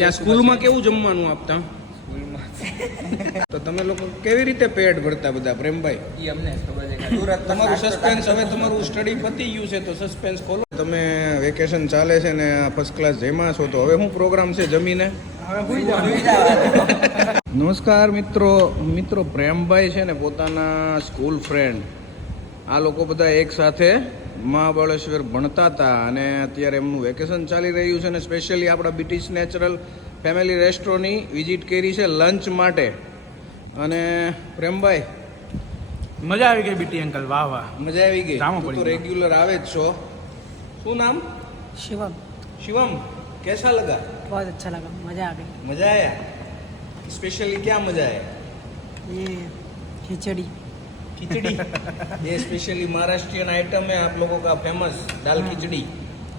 ત્યાં સ્કૂલમાં કેવું જમવાનું આપતા? સ્કૂલમાં તો તમે લોકો કેવી રીતે પેટ ભરતા બધા પ્રેમભાઈ? ઈ અમને ખબર છે. સુરત તમારું સસ્પેન્સ, હવે તમારું સ્ટડી પતી ગયું છે તો સસ્પેન્સ ખોલો. તમે વેકેશન ચાલે છે ને આ ફર્સ્ટ ક્લાસ જમ્યા છો, તો હવે શું પ્રોગ્રામ છે જમીને? નમસ્કાર મિત્રો પ્રેમભાઈ છે ને પોતાના સ્કૂલ ફ્રેન્ડ આ લોકો બધા એક સાથે મહાબળેશ્વર ભણતા હતા અને અત્યારે એમનું વેકેશન ચાલી રહ્યું છે ને સ્પેશિયલી આપણા બ્રિટિશ નેચરલ ફેમિલી રેસ્ટોરન્ટની વિઝિટ કરી છે લંચ માટે. અને પ્રેમભાઈ મજા આવી ગઈ બીટી અંકલ, વાહ વાહ, મજા આવી ગઈ. રામો તું તો પડી ગયો. રેગ્યુલર આવે જ છો. શું નામ? शिवम। शिवम, कैसा लगा? बहुत अच्छा लगा, मज़ा आ गई। मजा आया? स्पेशली क्या मजा आया? ये खिचड़ी खिचड़ी ये स्पेशली महाराष्ट्रियन आइटम है आप लोगों का फेमस दाल खिचड़ी.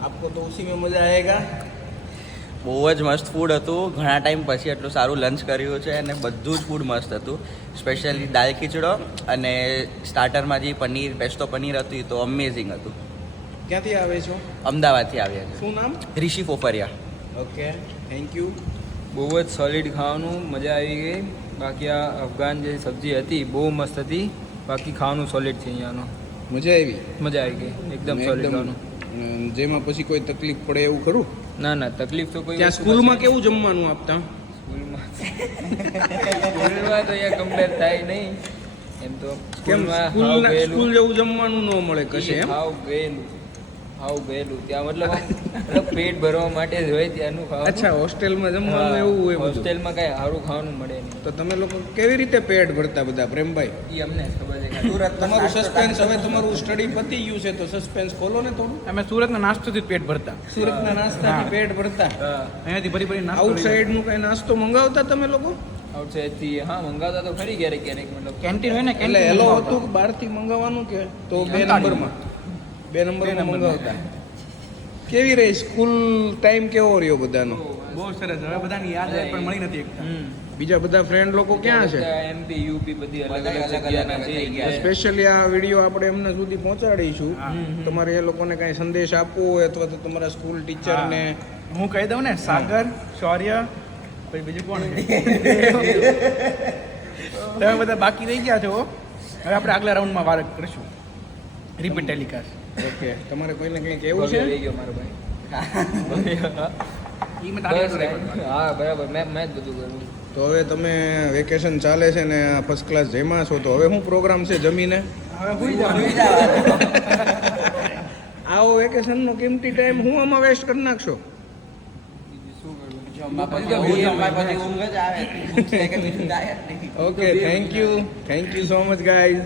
आपको तो उसी में मजा आएगा. બહુ જ મસ્ત ફૂડ હતું. ઘણા ટાઈમ પછી એટલું સારું લંચ કર્યું છે અને બધું જ ફૂડ મસ્ત હતું. સ્પેશિયલી દાલ ખીચડો અને સ્ટાર્ટરમાં જે પનીર પેસ્તો પનીર હતું એ તો અમેઝિંગ હતું. ક્યાંથી આવે છો? અમદાવાદથી આવ્યા છે. શું નામ? Rishi Popariya. Okay, thank you. બહુ જ સોલિડ ખાવાનું, મજા આવી ગઈ. બાકી આ અફઘાન જે સબ્જી હતી બહુ મસ્ત હતી. બાકી ખાવાનું સોલિડ છે અહીંયાનું, મજા આવી? મજા આવી ગઈ, એકદમ સોલિડ ખાવાનું. જેમાં પછી કોઈ તકલીફ પડે એવું ખરું? ના ના, તકલીફ તો કોઈ ત્યાં વસ્તુ સ્કૂલમાં નથી. કેવું જમવાનું આપતા? સ્કૂલમાં તો અહીંયા કમ્પેર થાય નહીં એમ તો. કેમ સ્કૂલમાં હાવ સ્કૂલ ગયેલું, જેવું જમવાનું ન મળે કશે એમ? હાવ ગયેલું ત્યાં મતલબ પેટ ભરવા માટે જ હોય ત્યાંનું ખાવાનું. અચ્છા, હોસ્ટેલમાં જમવાનું એવું હોય બધું? હોસ્ટેલમાં કઈ સારું ખાવાનું મળે નહીં. તો તમે લોકો કેવી રીતે પેટ ભરતા બધા પ્રેમભાઈ? ઈ અમને ખબર છે. સુરત તમારું સસ્પેન્સ, હવે તમારું સ્ટડી પતી ગયું છે તો સસ્પેન્સ ખોલો ને થોડું. અમે સુરતના નાસ્તોથી જ પેટ ભરતા, સુરતના નાસ્તાથી પેટ ભરતા. હા, અહીંયાથી ભરી ભરી નાસ્તો આઉટસાઇડ નું કઈ નાસ્તો મંગાવતા તમે લોકો? આઉટસાઇડથી હા મંગાવતા તો ખરી ક્યારેક મતલબ. કેન્ટીન હોય ને, એટલે કેન્ટીન એલો હતું કે બહારથી મંગાવવાનું કે તો બે નંબરમાં મંગાવતા? કેવી રહી સ્કૂલ ટાઈમ, કેવો રહ્યો બધાનો? બહુ સરસ. હવે બધાની યાદ આવે પણ મળી નથી એકતા. બીજા બધા ફ્રેન્ડ લોકો ક્યાં છે? એમપી યુપી બધી અલગ બધા અલગ અલગ જગ્યાના અલગ છે. થઈ ગયા. સ્પેશિયલી આ વિડીયો આપણે એમના સુધી પહોંચાડીશું. તમારે એ લોકોને કઈ સંદેશ આપવો હોય અથવા તો તમારા સ્કૂલ ટીચરને. હું કહી દઉં ને, સાગર, શૌર્ય, પછી બીજું કોણ છે? તમે બધા બાકી રહી ગયા છો. હવે આપણે આગલા રાઉન્ડમાં વાર કરીશું, રિપીટ ટેલિકાસ્ટ. ઓકે, તમારે કોઈને કંઈ કહેવું ભવ્ય છે? રહી ગયો મારો ભાઈ. ઈ મેં તારી બસ, હાથે record કર્યું. હા બરાબર, મેં જ બધું કરું. તો હવે તમે વેકેશન ચાલે છે ને આ ફર્સ્ટ ક્લાસ જમ્યા છો, તો હવે શું પ્રોગ્રામ છે જમીને? હવે હુઈ જાઓ. આવો વેકેશનનો કિંમતી ટાઈમ હું આમાં વેસ્ટ કરી નાખશો? જમવા પછી ઊંઘ જ આવે. ઊંઘ છે કે બીજું કાંઈ જ નહીં. Okay, thank you so much guys.